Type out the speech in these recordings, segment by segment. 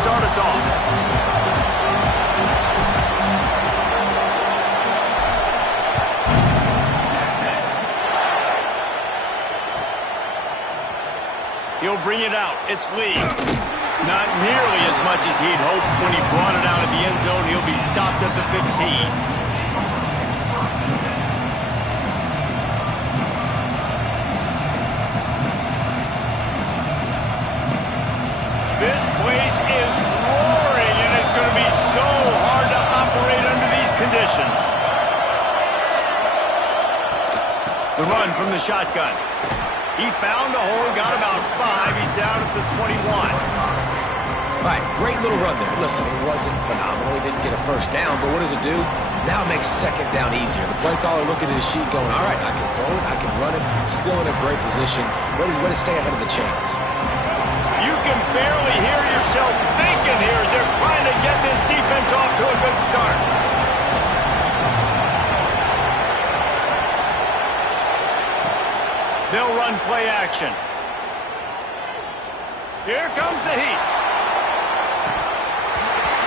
start us off. He'll bring it out. It's Lee. Not nearly as much as he'd hoped when he brought it out of the end zone. He'll be stopped at the 15. This place is roaring, and it's going to be so hard to operate under these conditions. The run from the shotgun. He found a hole, got about 5. He's down at the 21. All right, great little run there. Listen, it wasn't phenomenal. He didn't get a first down, but what does it do? Now it makes second down easier. The play caller looking at his sheet going, all right, I can throw it, I can run it, still in a great position, ready to stay ahead of the chains. You can barely hear yourself thinking here as they're trying to get this defense off to a good start. They'll run play action. Here comes the heat.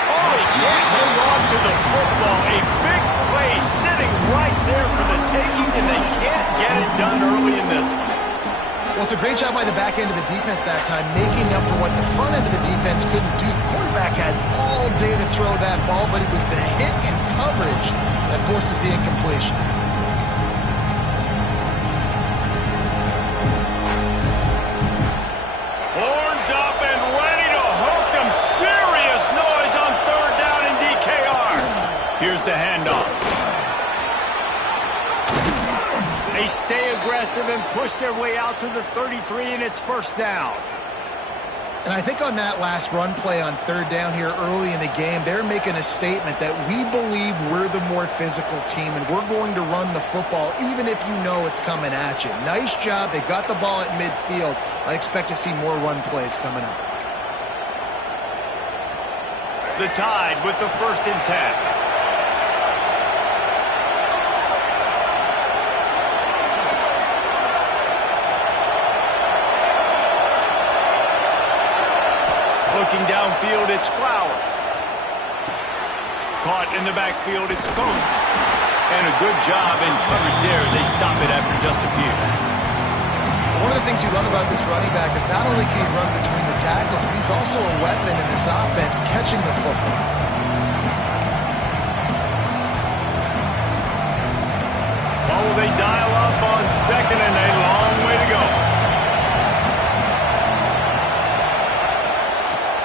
Oh, he can't hang on to the football. A big play sitting right there for the taking, and they can't get it done early in this one. Well, it's a great job by the back end of the defense that time, making up for what the front end of the defense couldn't do. The quarterback had all day to throw that ball, but it was the hit and coverage that forces the incompletion. Horns up and ready to hook them. Serious noise on third down in DKR. Here's the handoff. They stay aggressive and push their way out to the 33, and it's first down. And I think on that last run play on third down here early in the game, they're making a statement that we believe we're the more physical team, and we're going to run the football even if you know it's coming at you. Nice job. They got the ball at midfield. I expect to see more run plays coming up. The Tide with the 1st and 10. Looking downfield, it's Flowers. Caught in the backfield, it's Coates. And a good job in coverage there. They stop it after just a few. One of the things you love about this running back is not only can he run between the tackles, but he's also a weapon in this offense, catching the football. Oh, they dial up on second and a long way to go.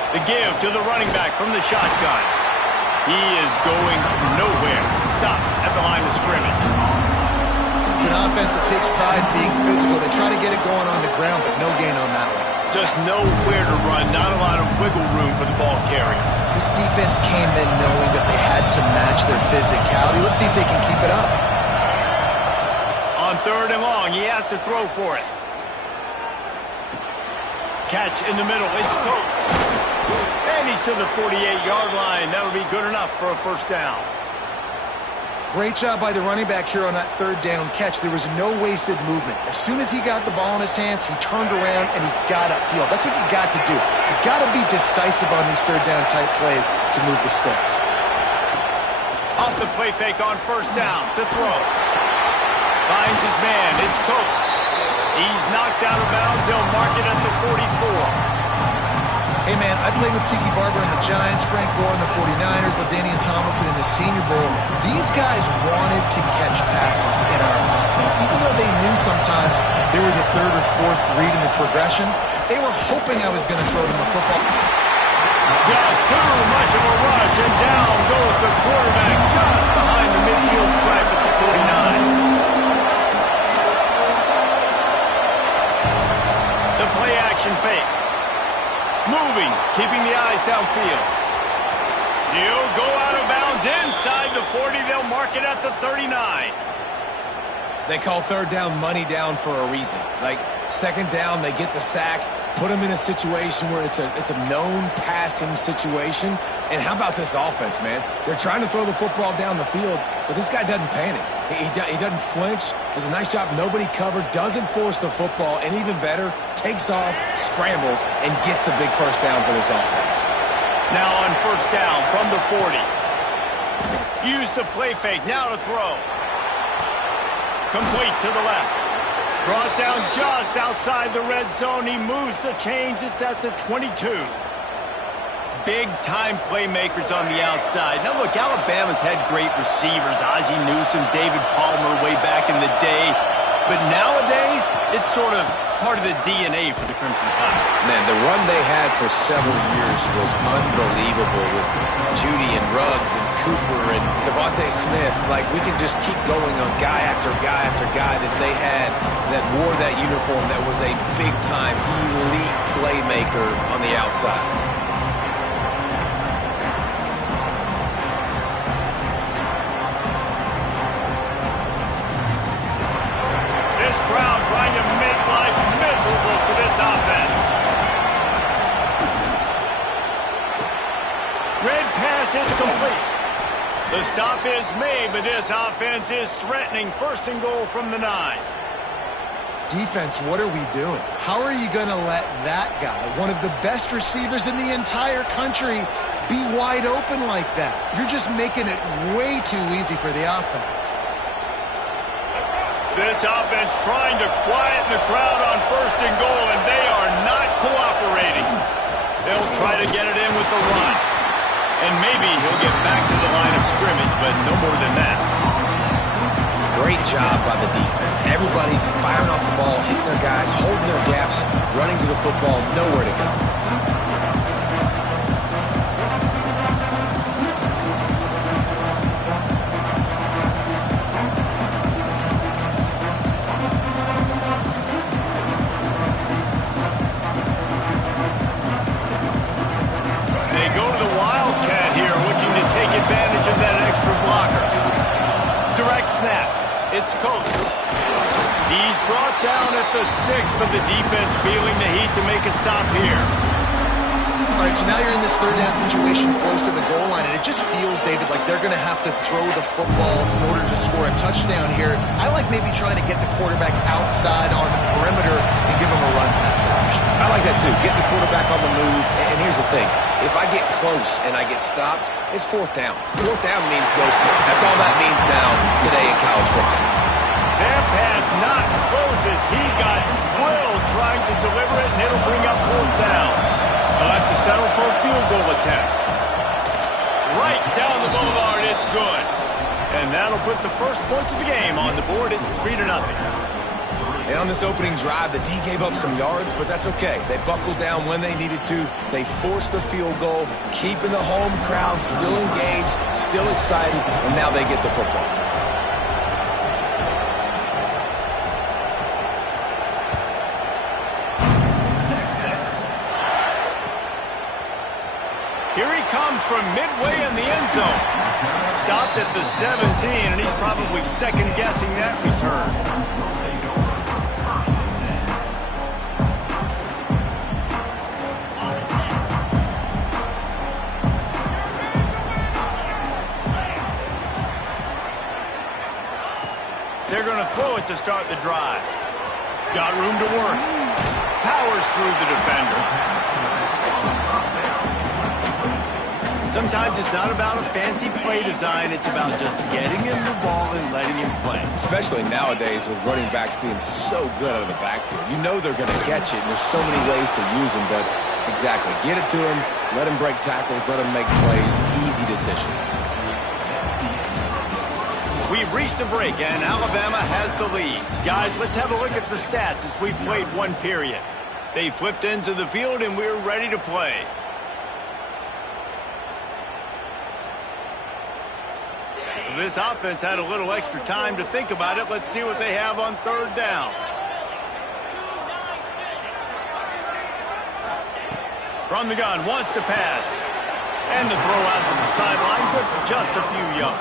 The give to the running back from the shotgun. He is going nowhere. Stop at the line of scrimmage. It's an offense that takes pride in being physical. They try to get it going on the ground, but no gain on that one. Just nowhere to run. Not a lot of wiggle room for the ball carrier. This defense came in knowing that they had to match their physicality. Let's see if they can keep it up. On third and long, he has to throw for it. Catch in the middle. It's Coates. And he's to the 48-yard line. That'll be good enough for a first down. Great job by the running back here on that third down catch. There was no wasted movement. As soon as he got the ball in his hands, he turned around and he got upfield. That's what you got to do. You got to be decisive on these third down type plays to move the sticks. Off the play fake on first down to throw. Finds his man. It's Coates. He's knocked out of bounds. They'll mark it at the 44. Hey, man, I played with Tiki Barber in the Giants, Frank Gore in the 49ers, LaDainian Tomlinson in the Senior Bowl. These guys wanted to catch passes in our offense. Even though they knew sometimes they were the third or fourth read in the progression, they were hoping I was going to throw them a football. Just too much of a rush, and down goes the quarterback just behind the midfield stripe at the 49. The play action fake. Moving, keeping the eyes downfield. He'll go out of bounds inside the 40. They'll mark it at the 39. They call third down money down for a reason. Like, second down, they get the sack, put them in a situation where it's a known passing situation. And how about this offense, man? They're trying to throw the football down the field, but this guy doesn't panic. He doesn't flinch. Does a nice job. Nobody covered. Doesn't force the football. And even better, takes off, scrambles, and gets the big first down for this offense. Now on first down from the 40. Use the play fake, now to throw. Complete to the left. Brought down just outside the red zone. He moves the chains. It's at the 22. Big-time playmakers on the outside. Now, look, Alabama's had great receivers. Ozzie Newsome, David Palmer way back in the day. But nowadays, it's sort of part of the DNA for the Crimson Tide. Man, the run they had for several years was unbelievable with Judy and Ruggs and Cooper and Devontae Smith. Like, we can just keep going on guy after guy after guy that they had that wore that uniform that was a big-time elite playmaker on the outside. Crowd trying to make life miserable for this offense. Red pass is complete. The stop is made, but this offense is threatening. First and goal from the 9. Defense, what are we doing? How are you going to let that guy, one of the best receivers in the entire country, be wide open like that? You're just making it way too easy for the offense. This offense trying to quieten the crowd on first and goal, and they are not cooperating. They'll try to get it in with the run. And maybe he'll get back to the line of scrimmage, but no more than that. Great job by the defense. Everybody firing off the ball, hitting their guys, holding their gaps, running to the football, nowhere to go. Advantage of that extra blocker. Direct snap. It's Coates. He's brought down at the 6, but the defense feeling the heat to make a stop here. All right, so now you're in this third down situation close to the goal line, and it just feels, David, like they're going to have to throw the football in order to score a touchdown here. I like maybe trying to get the quarterback outside on the perimeter and give him a run pass option. I like that too. Get the quarterback on the move. And here's the thing. If I get close and I get stopped, it's fourth down. Fourth down means go for it. That's all that means now today in college football. Their pass not closes. He got drilled trying to deliver it, and it'll bring up fourth down. They'll have to settle for a field goal attempt. Right down the boulevard, it's good. And that'll put the first points of the game on the board. It's 3-0. And on this opening drive, the D gave up some yards, but that's okay. They buckled down when they needed to. They forced the field goal, keeping the home crowd still engaged, still excited, and now they get the football. Here he comes from midway in the end zone. Stopped at the 17, and he's probably second-guessing that return. They're going to throw it to start the drive. Got room to work. Powers through the defender. Sometimes it's not about a fancy play design. It's about just getting him the ball and letting him play. Especially nowadays with running backs being so good out of the backfield. You know they're going to catch it, and there's so many ways to use them. But exactly, get it to him, let him break tackles, let him make plays. Easy decision. We've reached a break, and Alabama has the lead. Guys, let's have a look at the stats as we've played one period. They flipped into the field, and we're ready to play. This offense had a little extra time to think about it. Let's see what they have on third down. From the gun, wants to pass. And the throw out to the sideline, good for just a few yards.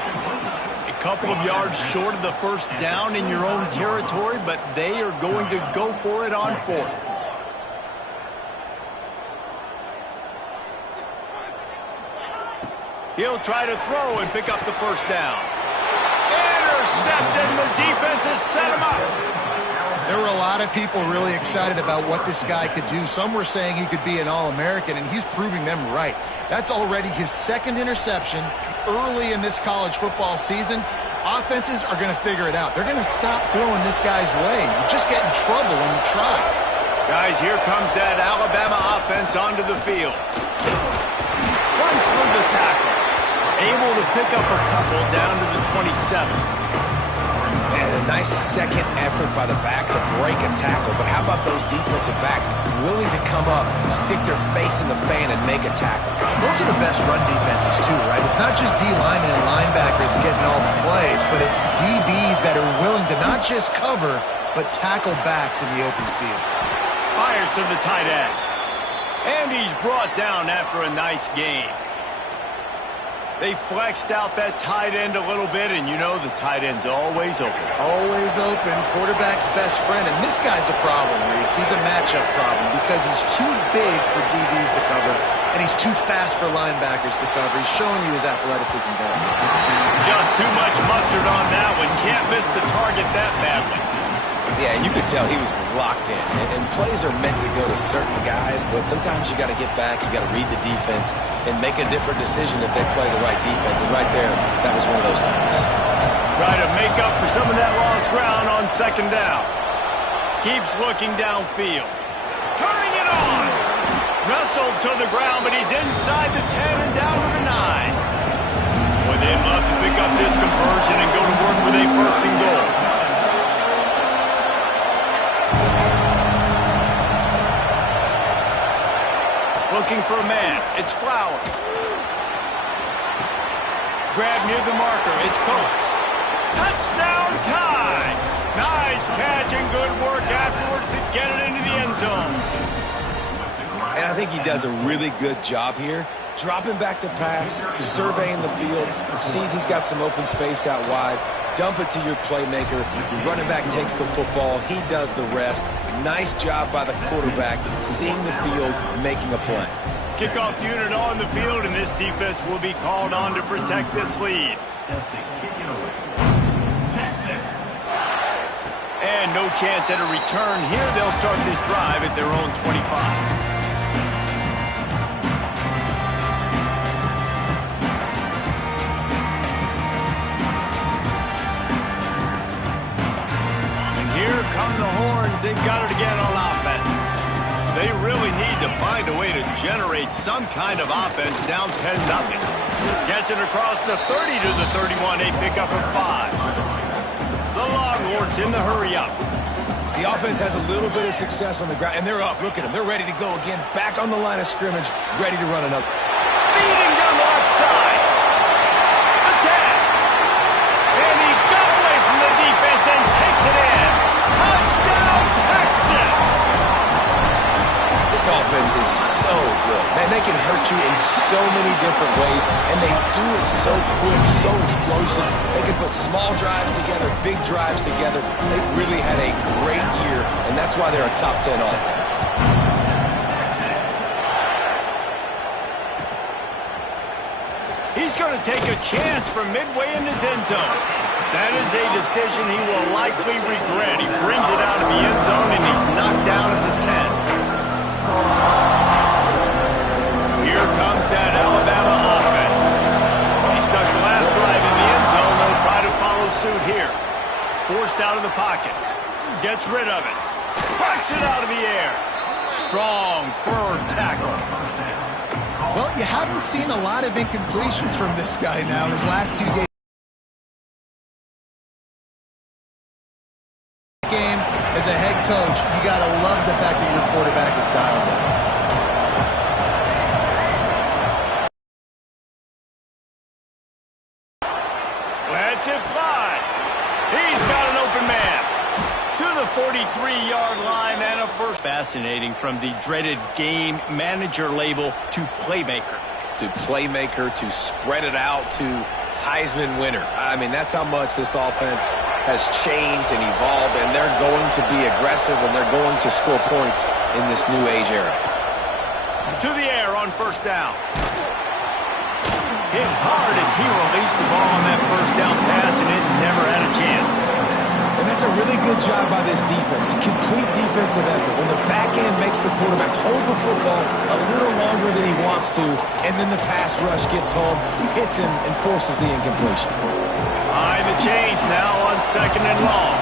A couple of yards short of the first down in your own territory, but they are going to go for it on fourth. He'll try to throw and pick up the first down. Intercepted, and the defense has set him up. There were a lot of people really excited about what this guy could do. Some were saying he could be an All-American, and he's proving them right. That's already his second interception early in this college football season. Offenses are going to figure it out. They're going to stop throwing this guy's way. You just get in trouble when you try. Guys, here comes that Alabama offense onto the field. Runs through the tackle. Able to pick up a couple down to the 27. And a nice second effort by the back to break a tackle. But how about those defensive backs willing to come up, stick their face in the fan, and make a tackle? Those are the best run defenses, too, right? It's not just D-linemen and linebackers getting all the plays, but it's DBs that are willing to not just cover, but tackle backs in the open field. Fires to the tight end. And he's brought down after a nice gain. They flexed out that tight end a little bit, and you know the tight end's always open. Always open, quarterback's best friend. And this guy's a problem, Reese. He's a matchup problem because he's too big for DBs to cover, and he's too fast for linebackers to cover. He's showing you his athleticism better. Just too much mustard on that one. Can't miss the target that badly. Yeah, you could tell he was locked in. And plays are meant to go to certain guys, but sometimes you got to get back, you got to read the defense, and make a different decision if they play the right defense. And right there, that was one of those times. Try to make up for some of that lost ground on second down. Keeps looking downfield. Turning it on. Wrestled to the ground, but he's inside the 10 and down to the 9. Boy, they'd love to pick up this conversion and go to work with a first and goal. Looking for a man. It's Flowers. Grab near the marker. It's Coates. Touchdown tie. Nice catch and good work afterwards to get it into the end zone. And I think he does a really good job here. Dropping back to pass, surveying the field, sees he's got some open space out wide, dump it to your playmaker. Your running back takes the football. He does the rest. Nice job by the quarterback, seeing the field, making a play. Kickoff unit on the field, and this defense will be called on to protect this lead. And no chance at a return here. They'll start this drive at their own 25. Here come the horns. They've got it again on offense. They really need to find a way to generate some kind of offense down 10-0. Gets it across the 30 to the 31. They pick up a 5. The Longhorns in the hurry up. The offense has a little bit of success on the ground, and they're up. Look at them. They're ready to go again. Back on the line of scrimmage, ready to run another. Speeding down the left side. Attack. And he got away from the defense and takes it in. Touchdown, Texas! This offense is so good. Man, they can hurt you in so many different ways, and they do it so quick, so explosive. They can put small drives together, big drives together. They've really had a great year, and that's why they're a top 10 offense. He's going to take a chance from midway in his end zone. That is a decision he will likely regret. He brings it out of the end zone, and he's knocked down at the 10. Here comes that Alabama offense. He stuck the last drive in the end zone. They'll try to follow suit here. Forced out of the pocket. Gets rid of it. Cracks it out of the air. Strong, firm tackle. Well, you haven't seen a lot of incompletions from this guy now in his last 2 games. As a head coach, you got to love the fact that your quarterback is dialed in. Lets it fly. He's got an open man. To the 43-yard line and a first. Fascinating, from the dreaded game manager label to playmaker. To playmaker, to spread it out, to Heisman winner. I mean, that's how much this offense has changed and evolved, and they're going to be aggressive, and they're going to score points in this new age era. To the air on first down. Hit hard as he released the ball on that first down pass, and it never had a chance. And That's a really good job by this defense. Complete defensive effort. When the back end makes the quarterback hold the football a little longer than he wants to, and then the pass rush gets home, hits him, and forces the incompletion. Behind the chains now on 2nd and long.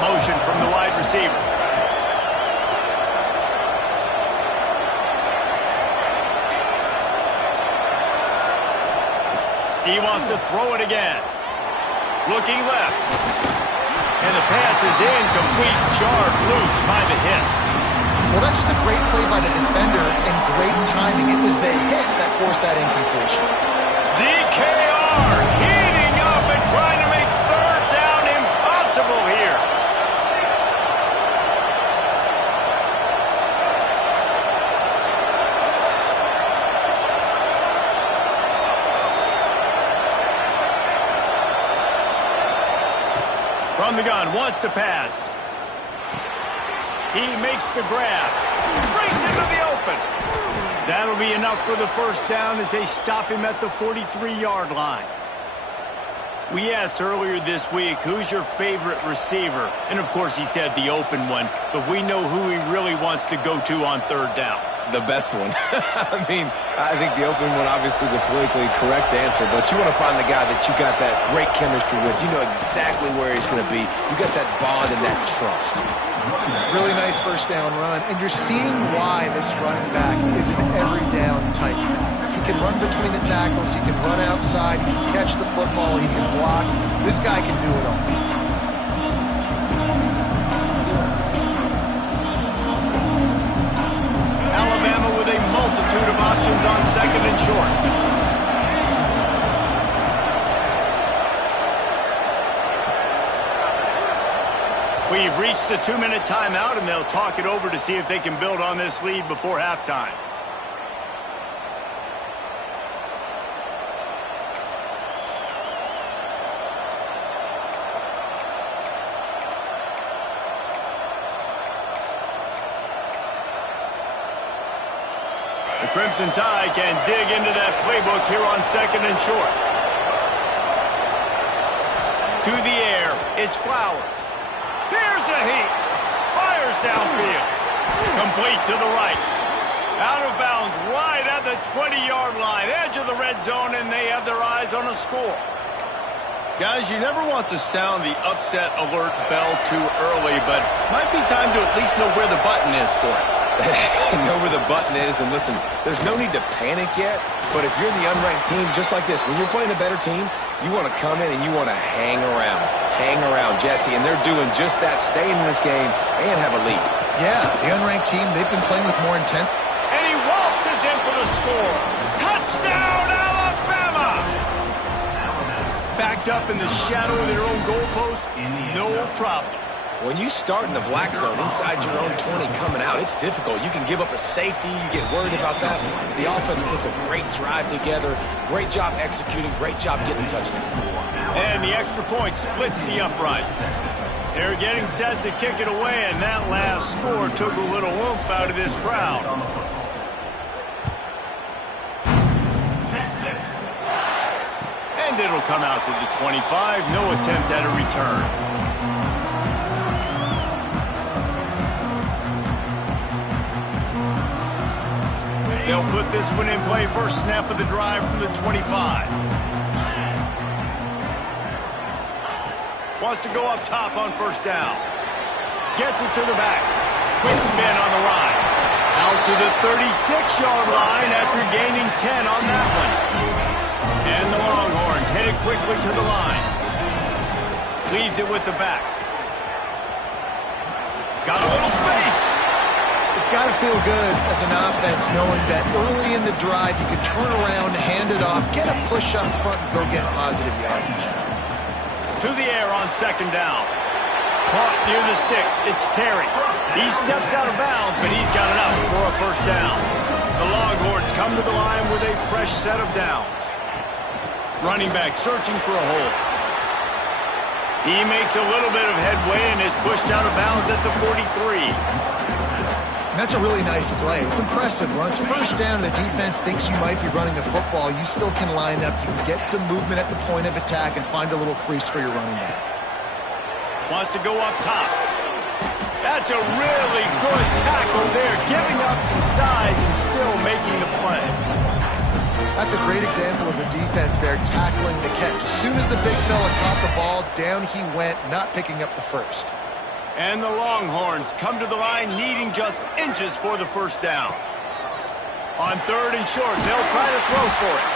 Motion from the wide receiver. He wants to throw it again. Looking left. And the pass is incomplete. Jarred loose by the hit. Well, that's just a great play by the defender and great timing. It was the hit that forced that incompletion. DKR heating up and trying to make 3rd down impossible here. From the gun, wants to pass. He makes the grab. Brings him to the open. That'll be enough for the 1st down as they stop him at the 43-yard line. We asked earlier this week, who's your favorite receiver? And, of course, he said the open one. But we know who he really wants to go to on 3rd down. The best one. I mean, I think the open one, obviously the politically correct answer, but you want to find the guy that you got that great chemistry with. You know exactly where he's going to be. You got that bond and that trust. Really nice 1st down run, and you're seeing why this running back is an every down type back. He can run between the tackles, he can run outside, he can catch the football, he can block. This guy can do it all. Alabama with a multitude of options on 2nd and short. We've reached the 2-minute timeout, and they'll talk it over to see if they can build on this lead before halftime. The Crimson Tide can dig into that playbook here on 2nd and short. To the air, it's Flowers. Here's a heat. Fires downfield. Complete to the right. Out of bounds right at the 20-yard line. Edge of the red zone, and they have their eyes on a score. Guys, you never want to sound the upset alert bell too early, but might be time to at least know where the button is for it. Know where the button is, and listen, there's no need to panic yet, but if you're the unranked team, just like this, when you're playing a better team, you want to come in and you want to hang around, Jesse, and they're doing just that, staying in this game and have a lead. Yeah, the unranked team, they've been playing with more intent. And he waltzes in for the score. Touchdown, Alabama! Backed up in the shadow of their own goalpost, no problem. When you start in the black zone inside your own 20 coming out, it's difficult. You can give up a safety. You get worried about that. The offense puts a great drive together. Great job executing. Great job getting a touchdown. And the extra point splits the uprights. They're getting set to kick it away, and that last score took a little oomph out of this crowd. And it'll come out to the 25. No attempt at a return. They'll put this one in play. First snap of the drive from the 25. Wants to go up top on 1st down. Gets it to the back. Quick spin on the ride. Out to the 36-yard line after gaining 10 on that one. And the Longhorns headed quickly to the line. Leaves it with the back. Got a little space. It's got to feel good as an offense knowing that early in the drive you can turn around, hand it off, get a push up front, and go get positive yardage. To the air on 2nd down. Caught near the sticks. It's Terry. He steps out of bounds, but he's got enough for a 1st down. The Longhorns come to the line with a fresh set of downs. Running back searching for a hole. He makes a little bit of headway and is pushed out of bounds at the 43. And that's a really nice play. It's impressive. Once 1st down, the defense thinks you might be running the football. You still can line up. You can get some movement at the point of attack and find a little crease for your running back. Wants to go up top. That's a really good tackle there, giving up some size and still making the play. That's a great example of the defense there tackling the catch. As soon as the big fella caught the ball, down he went, not picking up the first. And the Longhorns come to the line needing just inches for the first down. On 3rd and short, they'll try to throw for it.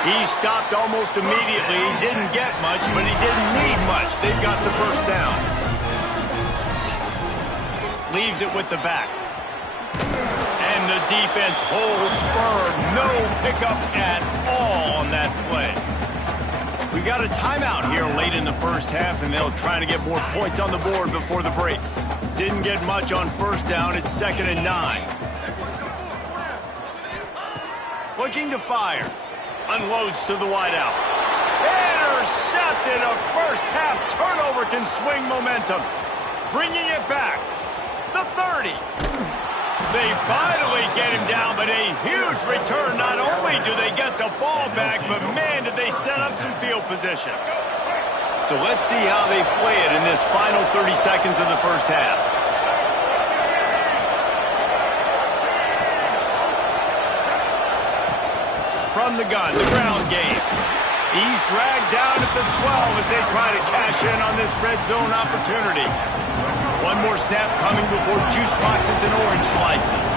He stopped almost immediately. He didn't get much, but he didn't need much. They've got the first down. Leaves it with the back. And the defense holds firm. No pickup at all on that play. We got a timeout here late in the first half, and they'll try to get more points on the board before the break. Didn't get much on first down. It's 2nd and 9. Looking to fire. Unloads to the wideout. Intercepted. A first half turnover can swing momentum. Bringing it back. The 30. They finally get him down, but a huge return. Not only do they get the ball back, but man, did they set up some field position. So let's see how they play it in this final 30 seconds of the first half. From the gun, the ground game. He's dragged down at the 12 as they try to cash in on this red zone opportunity. One more snap coming before juice boxes and orange slices.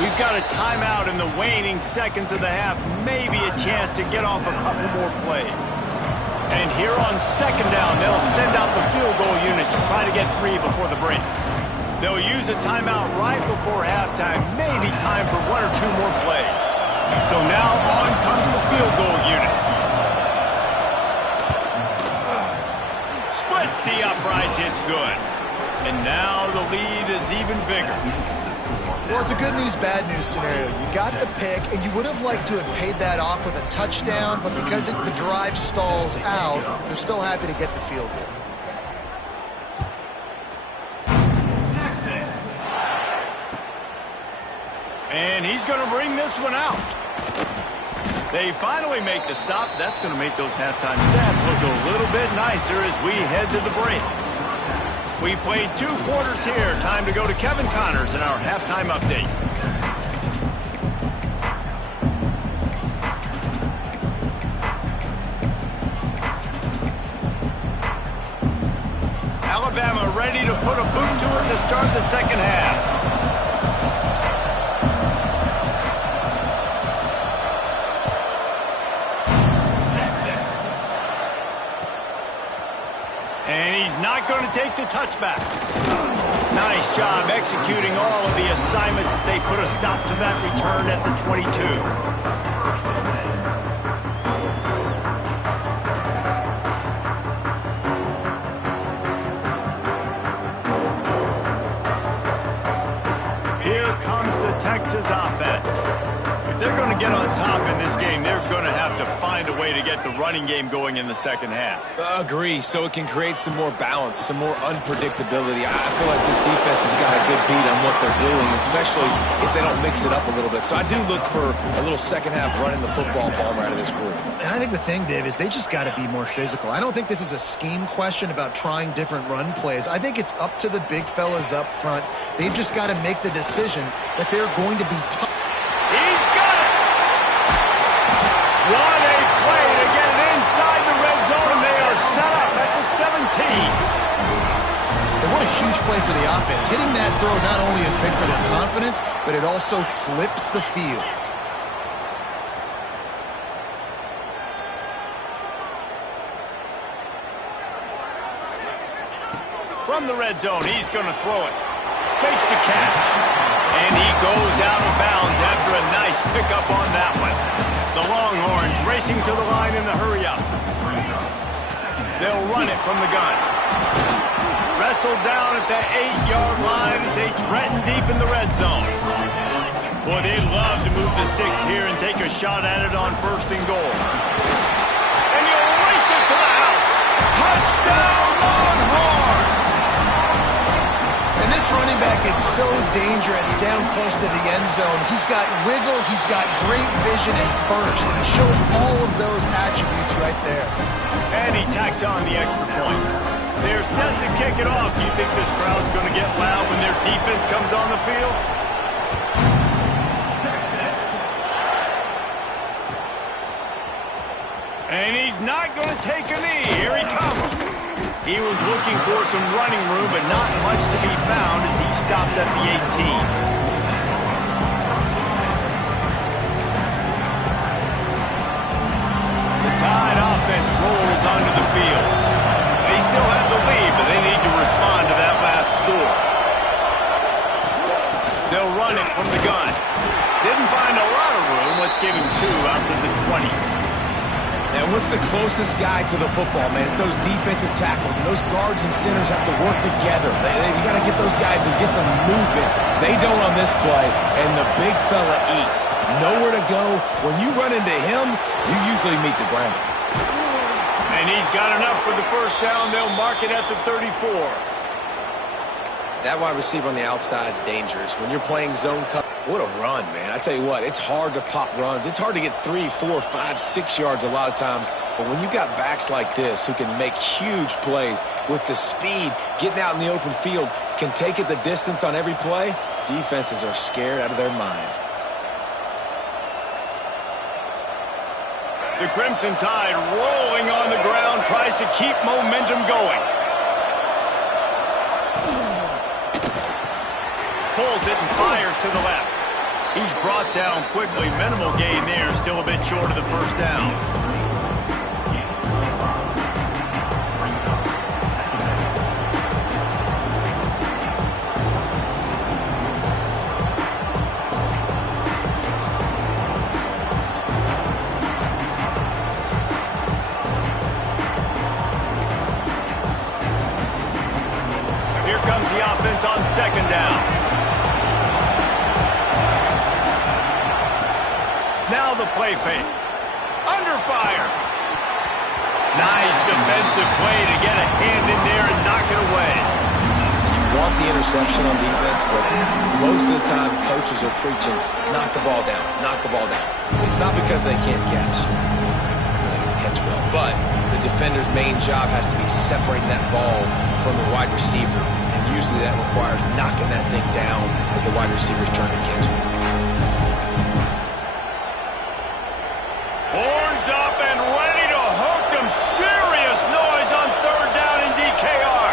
We've got a timeout in the waning seconds of the half. Maybe a chance to get off a couple more plays. And here on 2nd down, they'll send out the field goal unit to try to get 3 before the break. They'll use a timeout right before halftime. Maybe time for 1 or 2 more plays. So now on comes the field goal unit. Splits the uprights. It's good. And now the lead is even bigger. Well, it's a good news, bad news scenario. You got the pick, and you would have liked to have paid that off with a touchdown, but because the drive stalls out, they're still happy to get the field goal. Texas. And he's going to bring this one out. They finally make the stop. That's going to make those halftime stats look a little bit nicer as we head to the break. We played 2 quarters here. Time to go to Kevin Connors in our halftime update. Alabama ready to put a boot to it to start the second half. And he's not going to take the touchback. Nice job executing all of the assignments as they put a stop to that return at the 22. Here comes the Texas offense. If they're going to get on top in this game, they're going to have to find a way to get the running game going in the second half. Agree, so it can create some more balance, some more unpredictability. I feel like this defense has got a good beat on what they're doing, especially if they don't mix it up a little bit. So I do look for a little second half running the football ball out of this group. And I think the thing, Dave, is they just got to be more physical. I don't think this is a scheme question about trying different run plays. I think it's up to the big fellas up front. They've just got to make the decision that they're going to be tough. He's got it! What a play to get it inside the red zone, and they are set up at the 17. And what a huge play for the offense. Hitting that throw not only is big for their confidence, but it also flips the field. From the red zone, he's going to throw it. Makes the catch. And he goes out of bounds after a nice pickup on that one. The Longhorns racing to the line in the hurry-up. They'll run it from the gun. Wrestled down at the 8-yard line as they threaten deep in the red zone. Boy, they'd love to move the sticks here and take a shot at it on 1st and goal. And he'll race it to the house. Touchdown, Longhorns! And this running back is so dangerous down close to the end zone. He's got wiggle, he's got great vision and burst, and he showed all of those attributes right there. And he tacks on the extra point. They're set to kick it off. Do you think this crowd's going to get loud when their defense comes on the field? And he's not going to take a knee. Here he comes. He was looking for some running room, but not much to be found as he stopped at the 18. Tide offense rolls onto the field. They still have the lead, but they need to respond to that last score. They'll run it from the gun. Didn't find a lot of room. Let's give him 2 out to the 20. And what's the closest guy to the football, man? It's those defensive tackles, and those guards and centers have to work together. You got to get those guys and get some movement. They don't on this play, and the big fella eats. Nowhere to go. When you run into him, you usually meet the ground. And he's got enough for the first down. They'll mark it at the 34. That wide receiver on the outside is dangerous. When you're playing zone coverage, what a run, man. I tell you what, it's hard to pop runs. It's hard to get 3, 4, 5, 6 yards a lot of times. But when you got backs like this who can make huge plays with the speed, getting out in the open field, can take it the distance on every play, defenses are scared out of their mind. The Crimson Tide rolling on the ground, tries to keep momentum going. Pulls it and fires to the left. He's brought down quickly. Minimal gain there, still a bit short of the first down. Here comes the offense on second down. Now the play fake. Under fire. Nice defensive play to get a hand in there and knock it away. You want the interception on defense, but most of the time coaches are preaching, knock the ball down, knock the ball down. It's not because they can't catch. They don't catch well. But the defender's main job has to be separating that ball from the wide receiver. And usually that requires knocking that thing down as the wide receiver's trying to catch it. Horns up and ready to hook them. Serious noise on third down in DKR.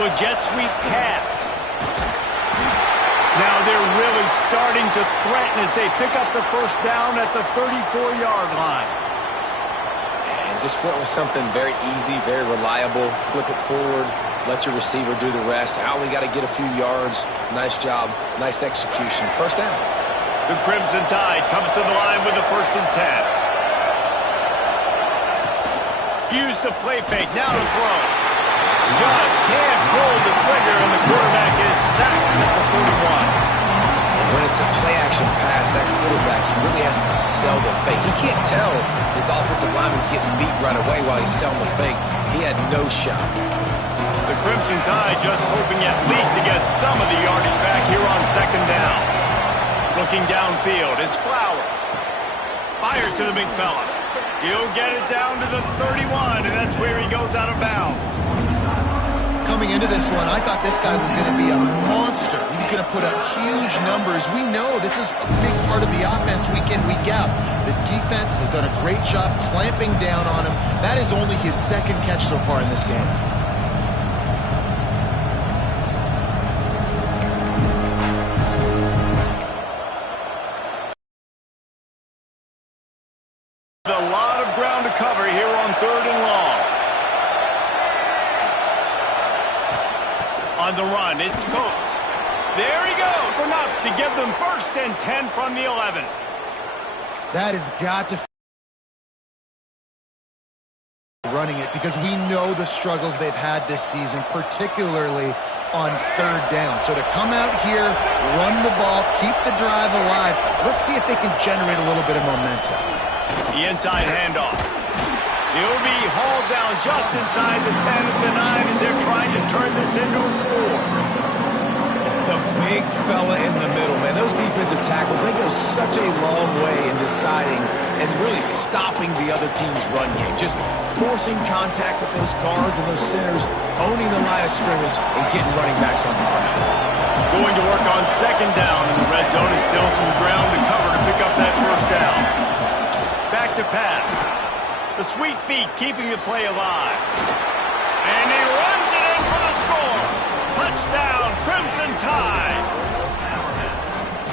The jet sweep pass. Now they're really starting to threaten as they pick up the first down at the 34-yard line. And just went with something very easy, very reliable. Flip it forward. Let your receiver do the rest. I only got to get a few yards. Nice job. Nice execution. First down. The Crimson Tide comes to the line with the 1st and 10. Use the play fake. Now to throw. Just can't pull the trigger, and the quarterback is sacked at the 41. When it's a play-action pass, that quarterback, he really has to sell the fake. He can't tell his offensive lineman's getting beat right away while he's selling the fake. He had no shot. The Crimson Tide just hoping at least to get some of the yardage back here on second down. Looking downfield, it's Flowers. Fires to the big fella. He'll get it down to the 31, and that's where he goes out of bounds. Coming into this one, I thought this guy was going to be a monster. He was going to put up huge numbers. We know this is a big part of the offense week in, week out. The defense has done a great job clamping down on him. That is only his 2nd catch so far in this game. A lot of ground to cover here on 3rd and long. On the run, it's Coates. There he goes. Enough to give them 1st and 10 from the 11. That has got to running it, because we know the struggles they've had this season, particularly on 3rd down. So to come out here, run the ball, keep the drive alive, let's see if they can generate a little bit of momentum. The inside handoff. He'll be hauled down just inside the 10 at the 9 as they're trying to turn this into a score. The big big fella in the middle, man. Those defensive tackles, they go such a long way in deciding and really stopping the other team's run game. Just forcing contact with those guards and those centers, owning the line of scrimmage, and getting running backs on the ground. Going to work on second down in the red zone. Is still some ground to cover to pick up that first down. Back to pass. The sweet feet keeping the play alive. And he runs it in for the score. Touchdown, Crimson Tide.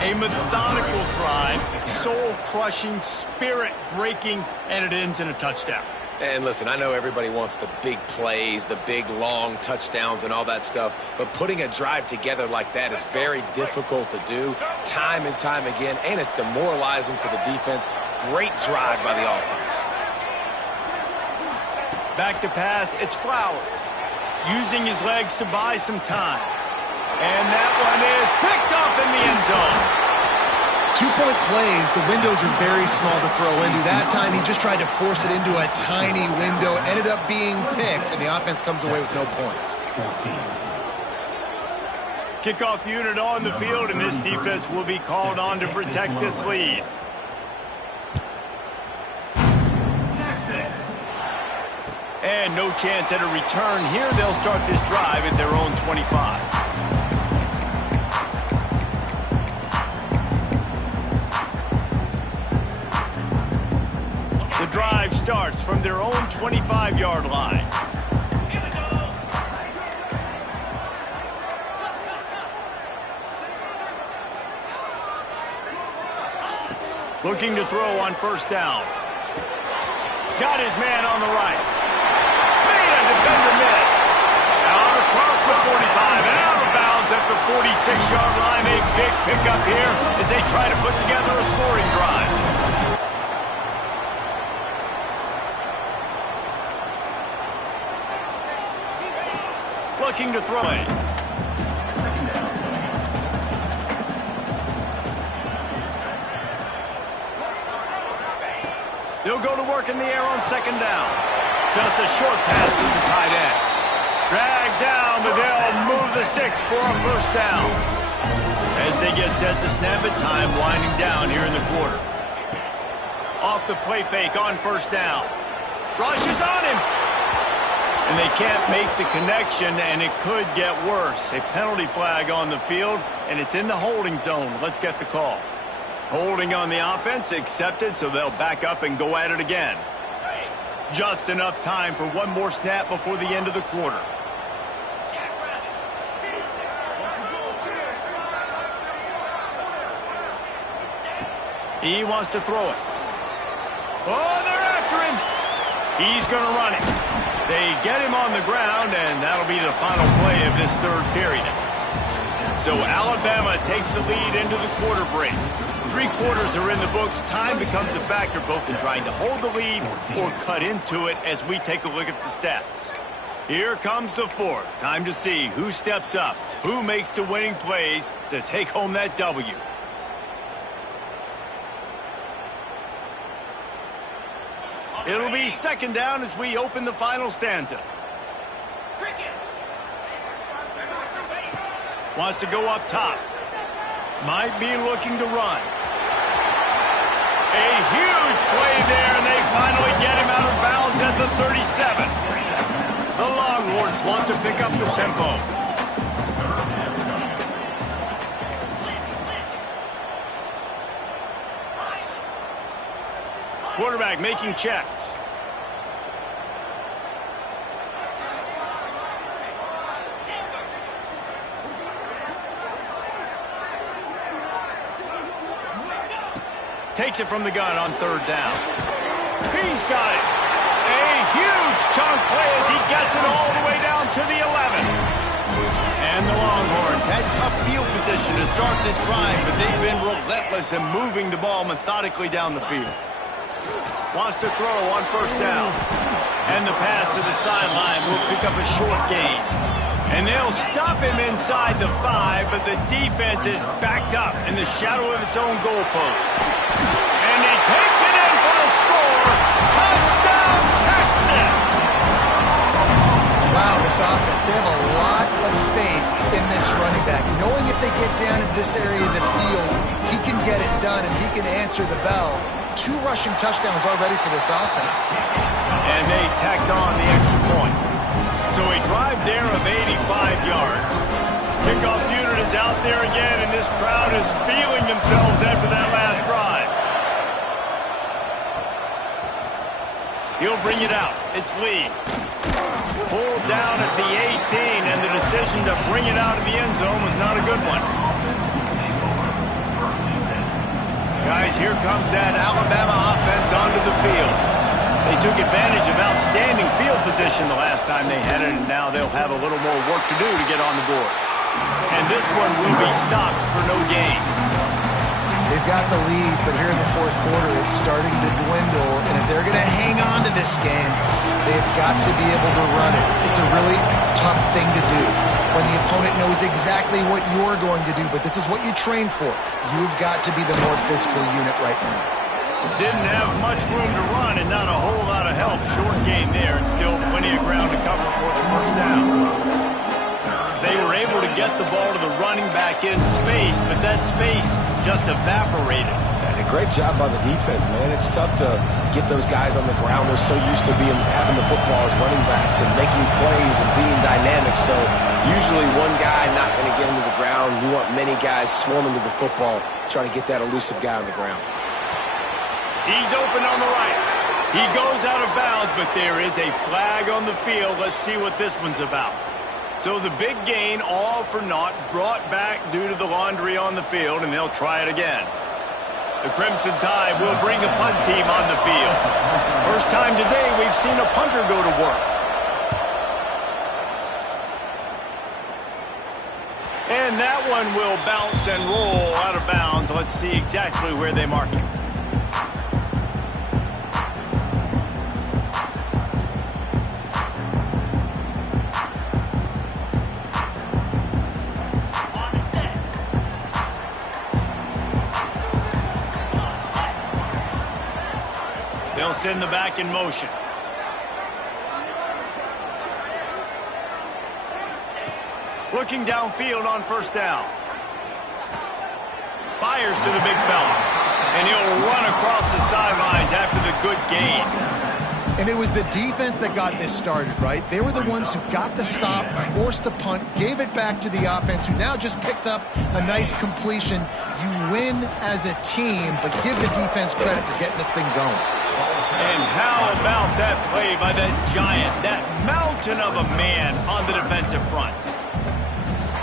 A methodical drive, soul-crushing, spirit-breaking, and it ends in a touchdown. And listen, I know everybody wants the big plays, the big, long touchdowns and all that stuff, but putting a drive together like that is very difficult to do time and time again, and it's demoralizing for the defense. Great drive by the offense. Back to pass, it's Flowers. Using his legs to buy some time. And that one is picked off in the end zone. 2-point plays, the windows are very small to throw into. That time he just tried to force it into a tiny window, ended up being picked, and the offense comes away with no points. Kickoff unit on the field, and this defense will be called on to protect this lead. And no chance at a return here. They'll start this drive at their own 25. The drive starts from their own 25-yard line. Looking to throw on first down. Got his man on the right. Defender miss. Out across the 45 and out of bounds at the 46-yard line. A big pickup here as they try to put together a scoring drive. Looking to throw it. They'll go to work in the air on second down. Just a short pass to the tight end. Dragged down, but they'll move the sticks for a first down. As they get set to snap it, time winding down here in the quarter. Off the play fake on first down. Rush is on him. And they can't make the connection, and it could get worse. A penalty flag on the field, and it's in the holding zone. Let's get the call. Holding on the offense, accepted, so they'll back up and go at it again. Just enough time for one more snap before the end of the quarter. He wants to throw it. Oh, they're after him. He's going to run it. They get him on the ground, and that'll be the final play of this third period. So Alabama takes the lead into the quarter break. 3 quarters are in the books. Time becomes a factor both in trying to hold the lead or cut into it as we take a look at the stats. Here comes the fourth. Time to see who steps up, who makes the winning plays to take home that W. It'll be second down as we open the final stanza. Wants to go up top. Might be looking to run. A huge play there, and they finally get him out of bounds at the 37. The Longhorns want to pick up the tempo. Quarterback making checks. Takes it from the gun on third down. He's got it. A huge chunk play as he gets it all the way down to the 11. And the Longhorns had tough field position to start this drive, but they've been relentless in moving the ball methodically down the field. Wants to throw on first down. And the pass to the sideline will pick up a short gain. And they'll stop him inside the 5, but the defense is backed up in the shadow of its own goalpost. And he takes it in for the score. Touchdown, Texas! Wow, this offense, they have a lot of faith in this running back, knowing if they get down in this area of the field, he can get it done, and he can answer the bell. 2 rushing touchdowns already for this offense. And they tacked on the extra point. So a drive there of 85 yards. Kickoff unit is out there again, and this crowd is feeling themselves after that last drive. He'll bring it out. It's Lee. Pulled down at the 18, and the decision to bring it out of the end zone was not a good one. Guys, here comes that Alabama offense onto the field. They took advantage of outstanding field position the last time they had it, and now they'll have a little more work to do to get on the board. And this one will be stopped for no gain. They've got the lead, but here in the fourth quarter, it's starting to dwindle. And if they're going to hang on to this game, they've got to be able to run it. It's a really tough thing to do when the opponent knows exactly what you're going to do, but this is what you train for. You've got to be the more physical unit right now. Didn't have much room to run and not a whole lot of help. Short game there, and still plenty of ground to cover for the first down. They were able to get the ball to the running back in space, but that space just evaporated. And a great job by the defense, man. It's tough to get those guys on the ground. They're so used to having the football as running backs and making plays and being dynamic. So usually one guy not going to get into the ground. You want many guys swarming to the football, trying to get that elusive guy on the ground. He's open on the right. He goes out of bounds, but there is a flag on the field. Let's see what this one's about. So the big gain, all for naught, brought back due to the laundry on the field, and they'll try it again. The Crimson Tide will bring a punt team on the field. First time today we've seen a punter go to work. And that one will bounce and roll out of bounds. Let's see exactly where they mark it. They'll send the back in motion. Looking downfield on first down. Fires to the big fella. And he'll run across the sidelines after the good gain. And it was the defense that got this started, right? They were the ones who got the stop, forced a punt, gave it back to the offense, who now just picked up a nice completion. You win as a team, but give the defense credit for getting this thing going. And how about that play by that giant, that mountain of a man on the defensive front?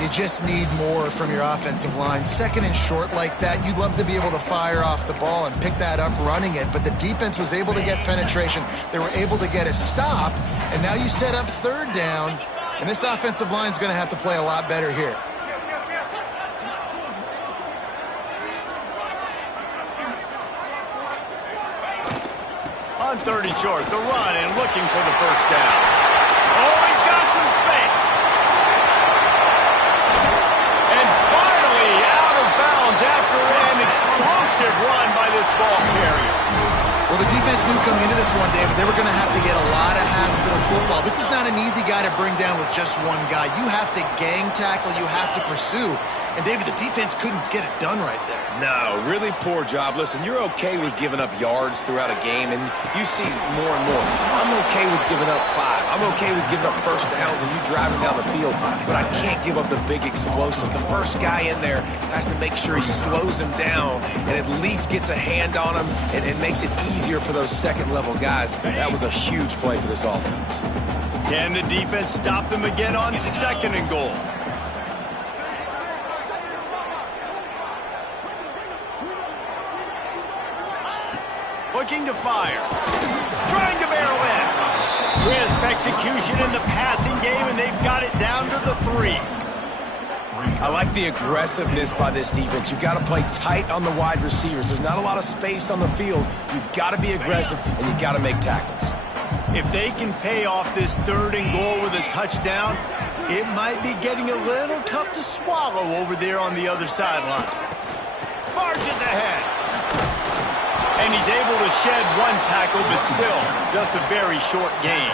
You just need more from your offensive line. Second and short like that, you'd love to be able to fire off the ball and pick that up running it, but the defense was able to get penetration. They were able to get a stop, and now you set up third down, and this offensive line is going to have to play a lot better here. On third and short, the run and looking for the first down. Oh, he's got some space. And finally out of bounds after an explosive run by this ball carrier. Well, the defense knew coming into this one, David, they were going to have to get a lot of hats to the football. This is not an easy guy to bring down with just one guy. You have to gang tackle, you have to pursue. And, David, the defense couldn't get it done right there. No, really poor job. Listen, you're okay with giving up yards throughout a game, and you see more and more. I'm okay with giving up 5. I'm okay with giving up first downs and you driving down the field, but I can't give up the big explosive. The first guy in there has to make sure he slows him down and at least gets a hand on him and makes it easier for those second-level guys. That was a huge play for this offense. Can the defense stop them again on second and goal? Looking to fire. Trying to barrel in. Crisp execution in the passing game, and they've got it down to the 3. I like the aggressiveness by this defense. You've got to play tight on the wide receivers. There's not a lot of space on the field. You've got to be aggressive, and you've got to make tackles. If they can pay off this third and goal with a touchdown, it might be getting a little tough to swallow over there on the other sideline. Marches ahead. And he's able to shed one tackle, but still just a very short gain.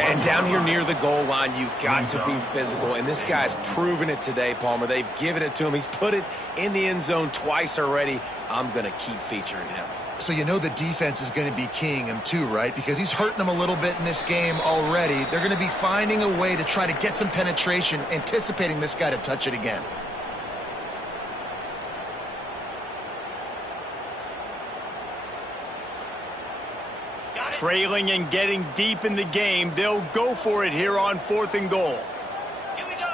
And down here near the goal line, you got to be physical. And this guy's proven it today, Palmer. They've given it to him. He's put it in the end zone twice already. I'm going to keep featuring him. So you know the defense is going to be keying him too, right? Because he's hurting them a little bit in this game already. They're going to be finding a way to try to get some penetration, anticipating this guy to touch it again. Trailing and getting deep in the game, they'll go for it here on 4th and goal. Here we go.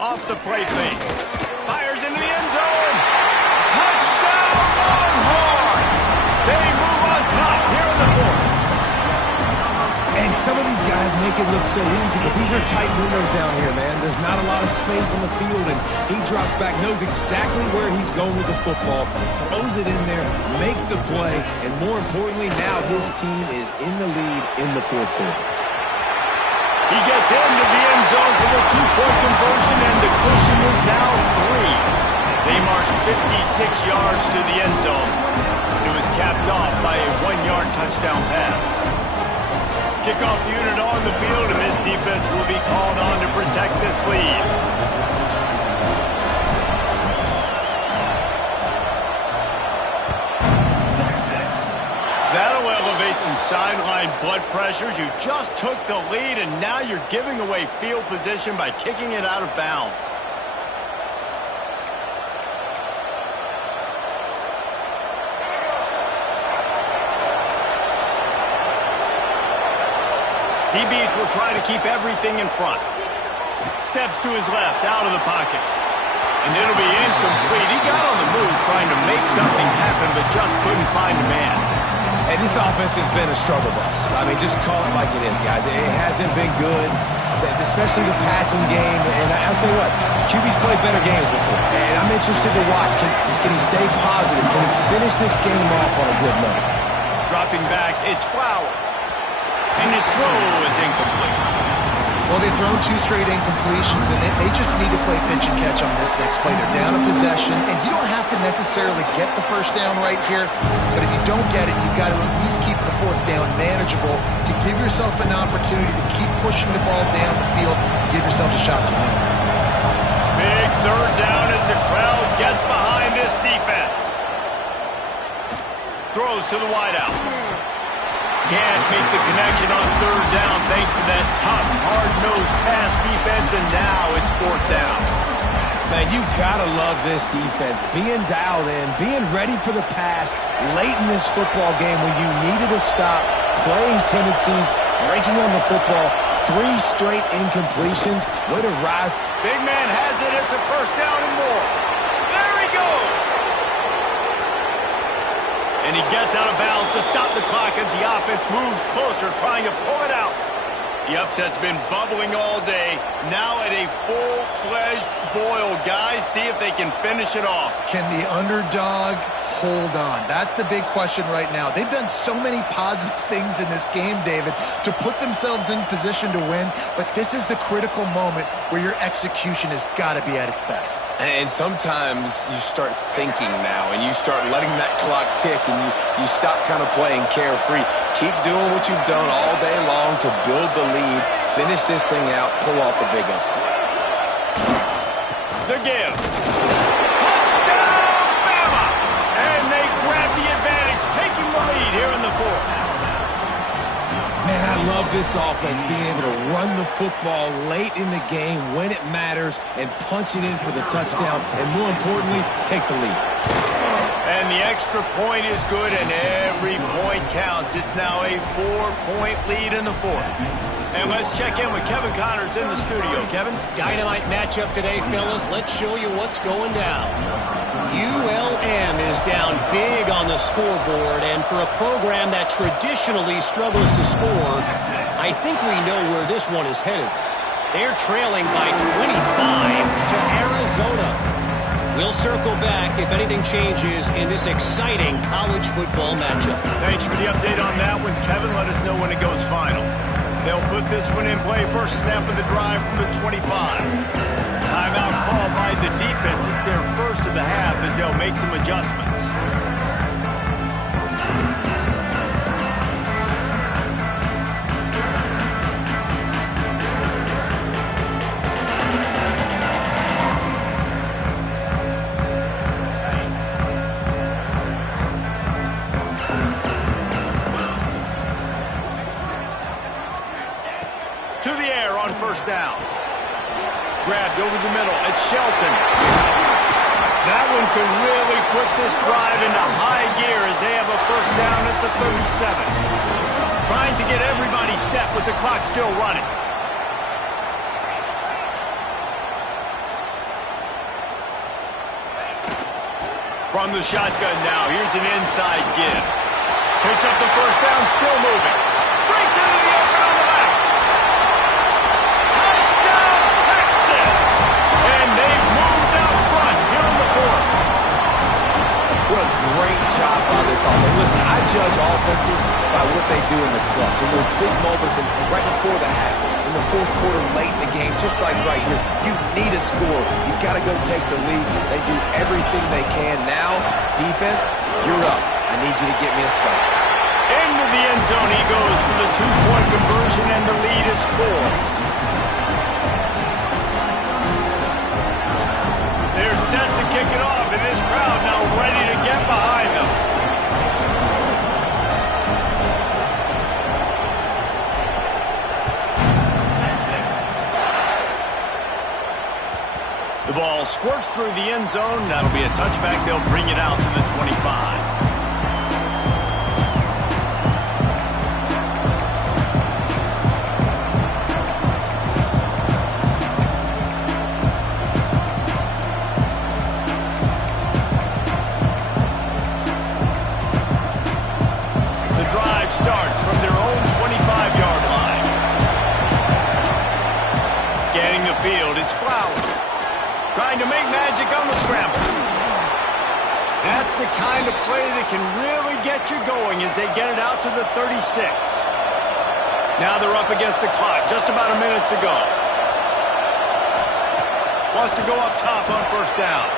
Off the play fake. Fires into the end zone. Touchdown, Longhorns! They move on top here in the 4th. And some of these guys make it look so easy, but these are tight windows down here, man. There's not a lot of space on the field, and he drops back, knows exactly where he's going with the football, throws it in there, makes the play, and more importantly, now his team is in the lead in the 4th quarter. He gets into the end zone for the 2-point conversion, and the cushion is now 3. They marched 56 yards to the end zone. It was capped off by a 1-yard touchdown pass. Kickoff unit on the field, and this defense will be called on to protect this lead. That'll elevate some sideline blood pressures. You just took the lead, and now you're giving away field position by kicking it out of bounds. DBs will try to keep everything in front. Steps to his left, out of the pocket. And it'll be incomplete. He got on the move trying to make something happen, but just couldn't find a man. And this offense has been a struggle bus. I mean, just call it like it is, guys. It hasn't been good, especially the passing game. And I'll tell you what, QB's played better games before. And I'm interested to watch. Can he stay positive? Can he finish this game off on a good note? Dropping back, it's Flowers. And his throw is incomplete. Well, they've thrown 2 straight incompletions, and they just need to play pitch and catch on this next play. They're down a possession, and you don't have to necessarily get the first down right here, but if you don't get it, you've got to at least keep the 4th down manageable to give yourself an opportunity to keep pushing the ball down the field and give yourself a shot to win. Big 3rd down as the crowd gets behind this defense. Throws to the wideout. Can't make the connection on 3rd down thanks to that tough, hard-nosed pass defense, and now it's 4th down. Man, you gotta love this defense. Being dialed in, being ready for the pass late in this football game when you needed to stop, playing tendencies, breaking on the football, 3 straight incompletions. Way to rise. Big man has it. It's a 1st down and more. There he goes. And he gets out of bounds to stop the clock as the offense moves closer, trying to pull it out. The upset's been bubbling all day. Now at a full-fledged boil. Guys, see if they can finish it off. Can the underdog hold on? That's the big question right now. They've done so many positive things in this game, David, to put themselves in position to win, but this is the critical moment where your execution has got to be at its best. And sometimes you start thinking now, and you start letting that clock tick, and you stop kind of playing carefree. Keep doing what you've done all day long to build the lead, finish this thing out, pull off the big upset. The give. Touchdown, BAMA! And they grab the advantage, taking the lead here in the 4th. Man, I love this offense, being able to run the football late in the game when it matters and punch it in for the touchdown, and more importantly, take the lead. And the extra point is good, and every point counts. It's now a 4-point lead in the 4th. And let's check in with Kevin Connors in the studio. Kevin? Dynamite matchup today, fellas. Let's show you what's going down. ULM is down big on the scoreboard, and for a program that traditionally struggles to score, I think we know where this one is headed. They're trailing by 25 to Arizona. We'll circle back if anything changes in this exciting college football matchup. Thanks for the update on that one, Kevin. Let us know when it goes final. They'll put this one in play. First snap of the drive from the 25. Timeout called by the defense. It's their first of the half as they'll make some adjustments. First down. Grabbed over the middle. It's Shelton. That one could really put this drive into high gear as they have a first down at the 37. Trying to get everybody set with the clock still running. From the shotgun now, here's an inside give. Picks up the first down, still moving. Breaks into the open on the left. And they've moved out front here in the fourth. What a great job by this offense. Listen, I judge offenses by what they do in the clutch, in those big moments, and right before the half, in the fourth quarter, late in the game, just like right here. You need a score. You got to go take the lead. They do everything they can. Now, defense, you're up. I need you to get me a stop. Into the end zone he goes for the two-point conversion, and the lead is 4. They're set to kick it off, and this crowd now ready to get behind them. The ball squirts through the end zone. That'll be a touchback. They'll bring it out to the 25. Starts from their own 25-yard line. Scanning the field, it's Flowers. Trying to make magic on the scramble. That's the kind of play that can really get you going as they get it out to the 36. Now they're up against the clock, just about a minute to go. Wants to go up top on first down.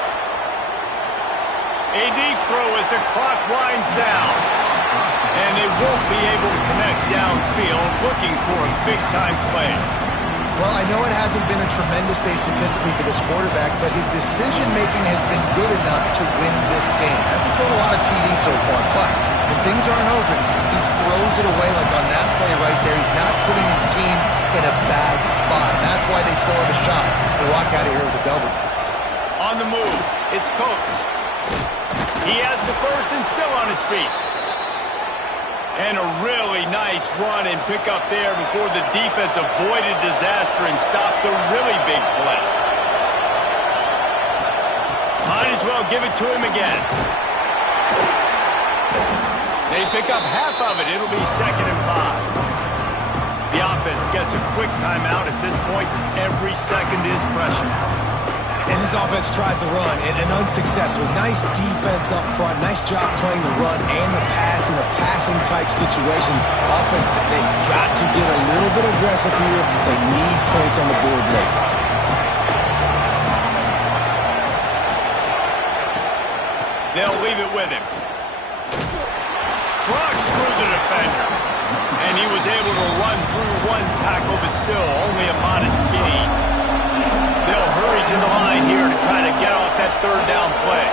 A deep throw as the clock winds down. And they won't be able to connect downfield, looking for a big-time play. Well, I know it hasn't been a tremendous day statistically for this quarterback, but his decision-making has been good enough to win this game. Hasn't thrown a lot of TDs so far, but when things aren't open, he throws it away like on that play right there. He's not putting his team in a bad spot. That's why they still have a shot to walk out of here with a W. On the move, it's Coates. He has the first and still on his feet. And a really nice run and pick up there before the defense avoided disaster and stopped the really big play. Might as well give it to him again. They pick up half of it. It'll be 2nd and 5. The offense gets a quick timeout. At this point, every second is precious. And this offense tries to run, and unsuccessful. Nice defense up front. Nice job playing the run and the pass in a passing-type situation. Offense, they've got to get a little bit aggressive here. They need points on the board late. They'll leave it with him. Trucks through the defender. And he was able to run through one tackle, but still only a modest gain. They'll hurry to the line here to try to get off that third down play.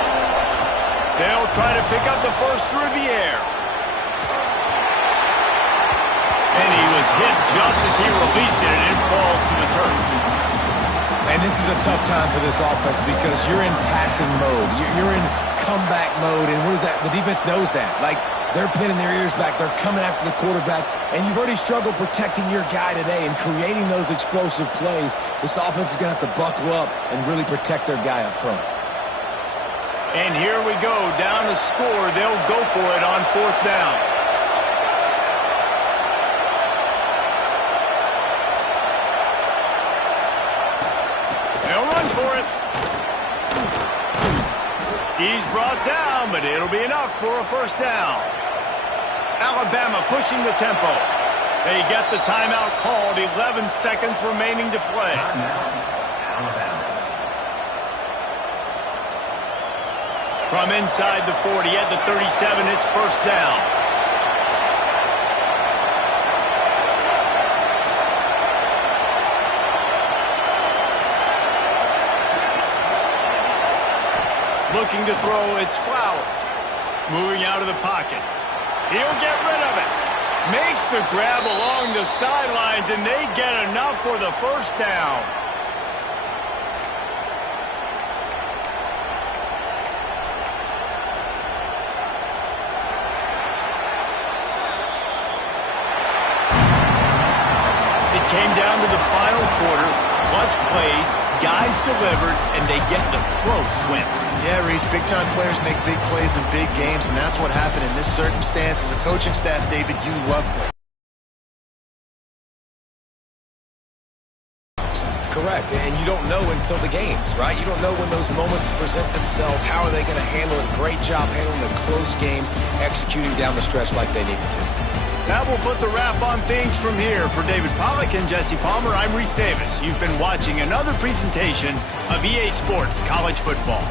They'll try to pick up the first through the air. And he was hit just as he released it, and it falls to the turf. And this is a tough time for this offense because you're in passing mode. You're in comeback mode, and what is that? The defense knows that. Like, they're pinning their ears back. They're coming after the quarterback, and you've already struggled protecting your guy today and creating those explosive plays. This offense is going to have to buckle up and really protect their guy up front. And here we go, down to score. They'll go for it on 4th down. They'll run for it. He's brought down, but it'll be enough for a first down. Alabama pushing the tempo. They get the timeout called. 11 seconds remaining to play. From inside the 40 at the 37, it's first down. Looking to throw, it's Flowers. Moving out of the pocket. He'll get rid of it. Makes the grab along the sidelines, and they get enough for the first down. It came down to the final quarter. Clutch plays, guys delivered, and they get the close win. Yeah, Reese, big-time players make big plays in big games, and that's what happened in this circumstance. As a coaching staff, David, you love this. Correct, and you don't know until the games, right? You don't know when those moments present themselves. How are they going to handle it? Great job handling a close game, executing down the stretch like they needed to. That will put the wrap on things from here. For David Pollack and Jesse Palmer, I'm Reese Davis. You've been watching another presentation of EA Sports College Football.